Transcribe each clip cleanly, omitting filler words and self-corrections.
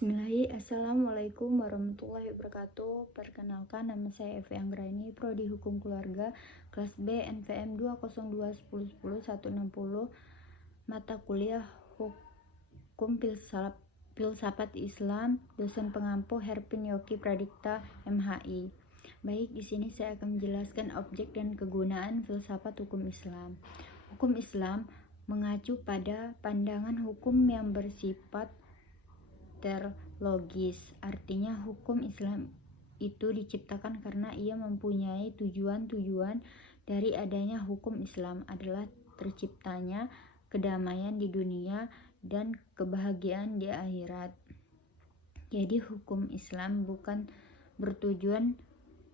Bismillahirrahmanirrahim. Assalamualaikum warahmatullahi wabarakatuh. Perkenalkan, nama saya Evi Anggraini, Prodi Hukum Keluarga, kelas B NPM 2021010 mata kuliah Hukum Filsafat Islam, dosen pengampu Herpin Yoki Pradipta MHI. Baik, di sini saya akan menjelaskan objek dan kegunaan filsafat hukum Islam. Hukum Islam mengacu pada pandangan hukum yang bersifat terlogis. Artinya hukum Islam itu diciptakan karena ia mempunyai tujuan dari adanya hukum Islam adalah terciptanya kedamaian di dunia dan kebahagiaan di akhirat. Jadi hukum Islam bukan bertujuan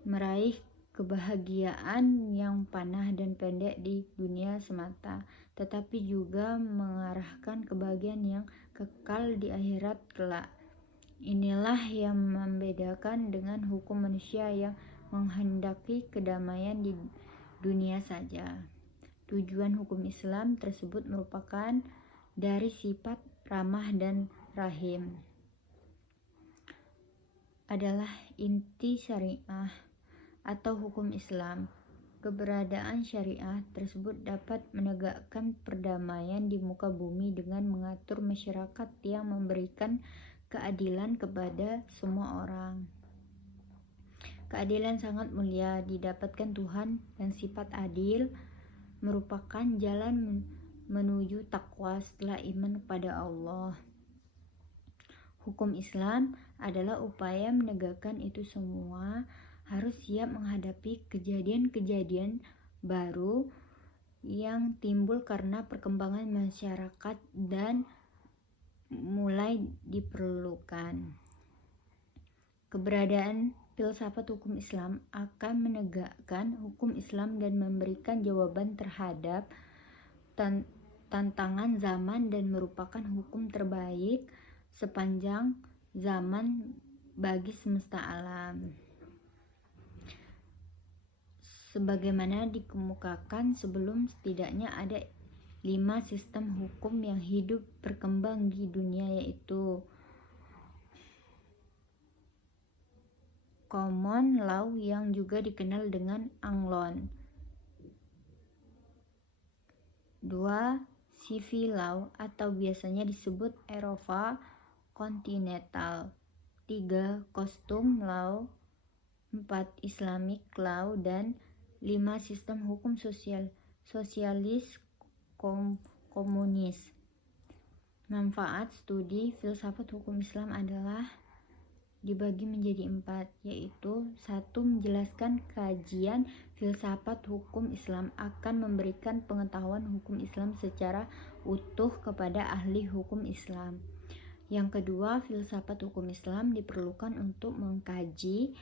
meraih kebahagiaan yang panah dan pendek di dunia semata, tetapi juga mengarahkan kebahagiaan yang kekal di akhirat kelak. Inilah yang membedakan dengan hukum manusia yang menghendaki kedamaian di dunia saja. Tujuan hukum Islam tersebut merupakan dari sifat ramah dan rahim. Adalah inti syariah atau hukum Islam. Keberadaan syariah tersebut dapat menegakkan perdamaian di muka bumi dengan mengatur masyarakat yang memberikan keadilan kepada semua orang. Keadilan sangat mulia didapatkan Tuhan dan sifat adil merupakan jalan menuju takwa setelah iman kepada Allah. Hukum Islam adalah upaya menegakkan itu semua, harus siap menghadapi kejadian-kejadian baru yang timbul karena perkembangan masyarakat dan mulai diperlukan. Keberadaan filsafat hukum Islam akan menegakkan hukum Islam dan memberikan jawaban terhadap tantangan zaman dan merupakan hukum terbaik sepanjang zaman bagi semesta alam. Sebagaimana dikemukakan sebelum, setidaknya ada 5 sistem hukum yang hidup berkembang di dunia, yaitu Common Law yang juga dikenal dengan Anglon. 2. Civil Law atau biasanya disebut Eropa Continental. 3. Custom Law. 4. Islamic Law. Dan 5. Sistem hukum sosialis komunis. Manfaat studi filsafat hukum Islam adalah dibagi menjadi 4, yaitu 1. Menjelaskan kajian filsafat hukum Islam akan memberikan pengetahuan hukum Islam secara utuh kepada ahli hukum Islam. Yang kedua, filsafat hukum Islam diperlukan untuk mengkaji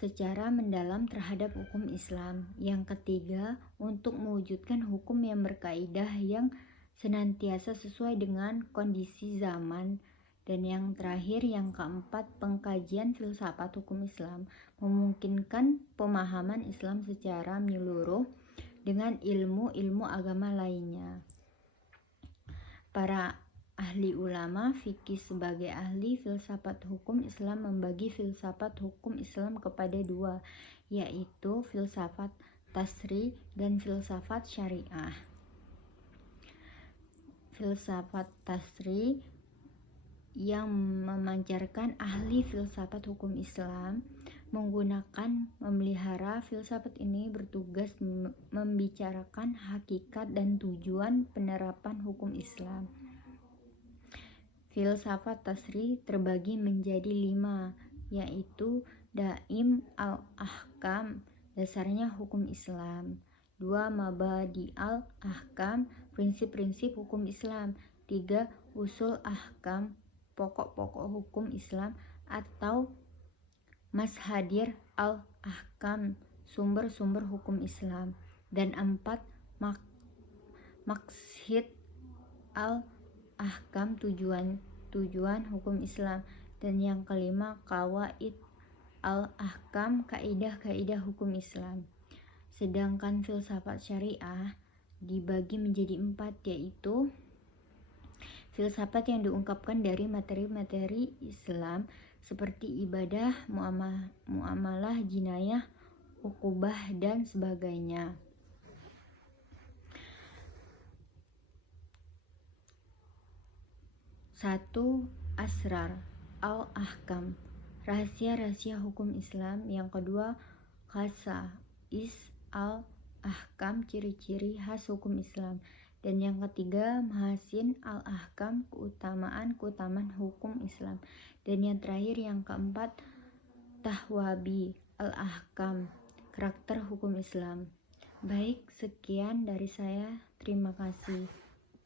secara mendalam terhadap hukum Islam. Yang ketiga, untuk mewujudkan hukum yang berkaidah yang senantiasa sesuai dengan kondisi zaman. Dan yang terakhir, yang keempat, pengkajian filsafat hukum Islam memungkinkan pemahaman Islam secara menyeluruh dengan ilmu-ilmu agama lainnya. Para ahli ulama fikih sebagai ahli filsafat hukum Islam membagi filsafat hukum Islam kepada 2, yaitu filsafat tasri dan filsafat syariah. Filsafat tasri yang memancarkan ahli filsafat hukum Islam memelihara filsafat ini bertugas membicarakan hakikat dan tujuan penerapan hukum Islam. Filsafat tasri terbagi menjadi 5, yaitu Daim al-Ahkam, dasarnya hukum Islam. 2. Mabadi al-Ahkam, prinsip-prinsip hukum Islam. 3. Usul Ahkam, pokok-pokok hukum Islam atau Mashadir al-Ahkam, sumber-sumber hukum Islam. Dan 4. Maqsid al-Ahkam, tujuan hukum Islam. Dan yang kelima, Qawaid al-Ahkam, kaidah-kaidah hukum Islam. Sedangkan filsafat syariah dibagi menjadi 4, yaitu filsafat yang diungkapkan dari materi-materi Islam seperti ibadah, muamalah, jinayah, ukubah, dan sebagainya. 1. Asrar al-ahkam, rahasia-rahasia hukum Islam. Yang kedua, khasa'is al-ahkam, ciri-ciri khas hukum Islam. Dan yang ketiga, mahasin al-ahkam, keutamaan hukum Islam. Dan yang terakhir, yang keempat, tahwabi al-ahkam, karakter hukum Islam. Baik, sekian dari saya. Terima kasih.